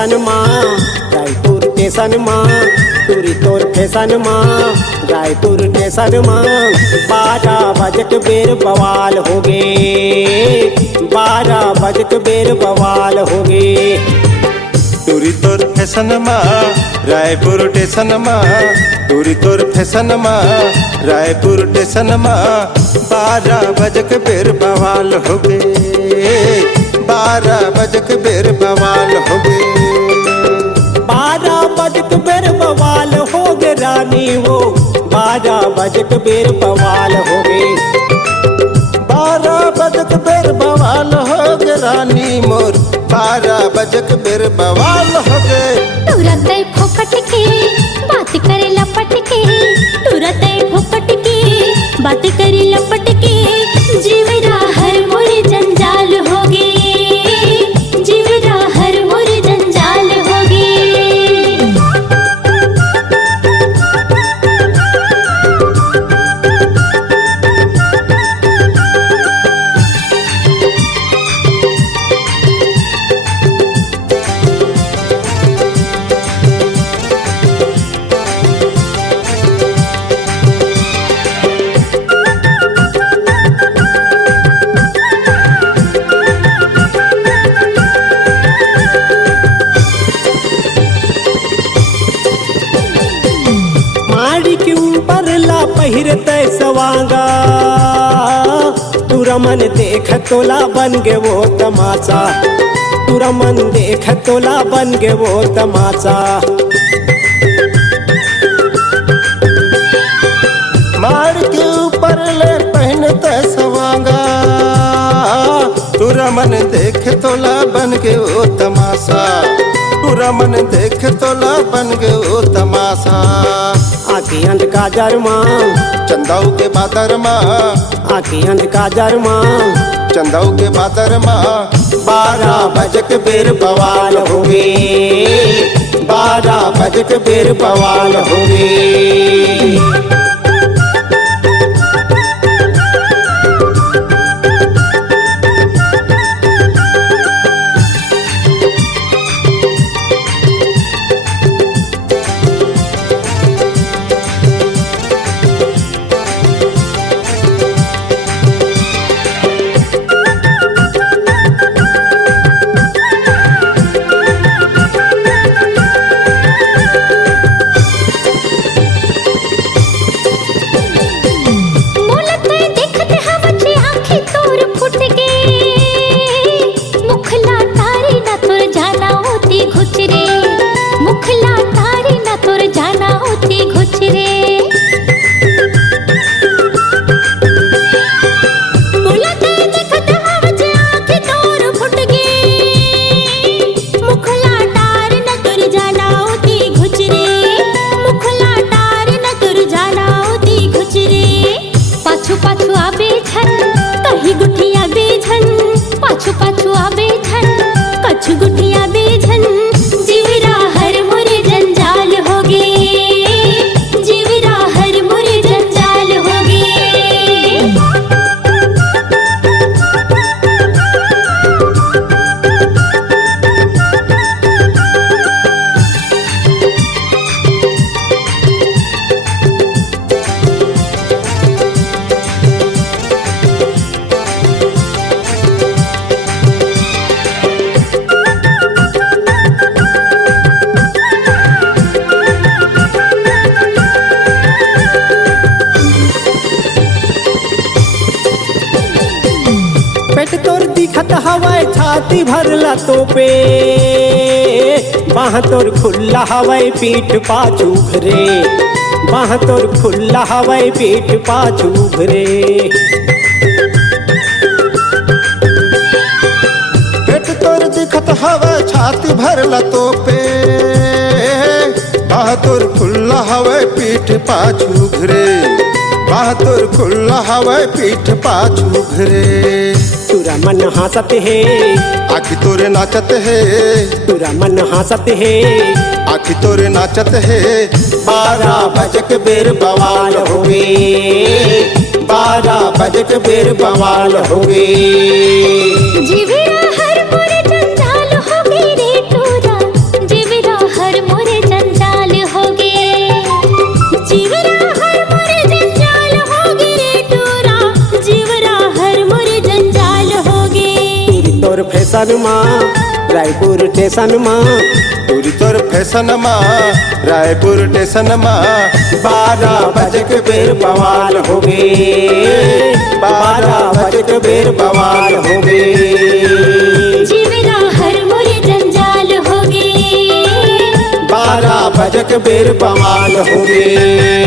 Fashion माँ Raipur station माँ, तुरी तोर फैशन माँ रायपुर स्टेशन माँ। 12 बजक बेर बवाल हो गे, 12 बजक बेर बवाल हो गे। तुरी तोर फैशन माँ रायपुर स्टेशन माँ, तुरी तोर फैशन माँ रायपुर स्टेशन माँ। 12 बजक बेर बवाल हो गे, 12 बजक बेर बवाल हो गे। 12 बजक बेर बवाल हो गे रानी वो, 12 बजक बेर बवाल हो गे। 12 बजक बेर बवाल हो गे रानी मोर, 12 बजक बेर बवाल हो गे। तुरंत फोकट के बात करे लपट के, तुरंत फोकट के बात करे लपट के। जीवरा हर मोर जंजाल हो गे, जीवरा हर मोर जंजाल हो गे। माड़ी के ऊपर ला पहिरते सवांगा, तुरा मन देख तोला बन गे वो तमाचा, तुरा मन देख तोला बन गे वो तमाचा। मार के ऊपर ले पहनते सवांगा, तुरा मन देख तोला बन के ओ तमाशा, तुरा मन देख तोला बन के ओ तमाशा। आखी अंध काजर माँ चंदाऊ के बादर माँ, आखी अंध काजर माँ चंदाऊ के बादर माँ। 12 बजक बेर बवाल हो गे, 12 बजक बेर बवाल हो गे। दिखत हवाय छाती भरला तोपे, बाह तोर खुल्ला हवाय पीठ पाछू घरे, बाह तोर खुल्ला हवाय पीठ पाछू घरे। पेट तोर दिखत हवाय छाती भरला तोपे, बाह तोर खुल्ला हवाय पीठ पाछू घरे, बाह तोर खुल्ला हवाय पीठ पाछू घरे। तुरा मन हंसत है आखी तोरे नाचत है, तुरा मन हंसत है आखी तोरे नाचत है। 12 बजक बेर बवाल हो गे, 12 बजक बेर बवाल हो गे। जीवरा हर मोर जंजाल हो गे रे टोरा, स्टेशन माँ रायपुर स्टेशन माँ टूरी तोर फैशन माँ रायपुर स्टेशन माँ 12 बजे के बेर बवाल हो गए 12 बजे के बेर बवाल हो गए जीवरा हर मोरे जंजाल हो गए 12 बजे के बेर बवाल हो गए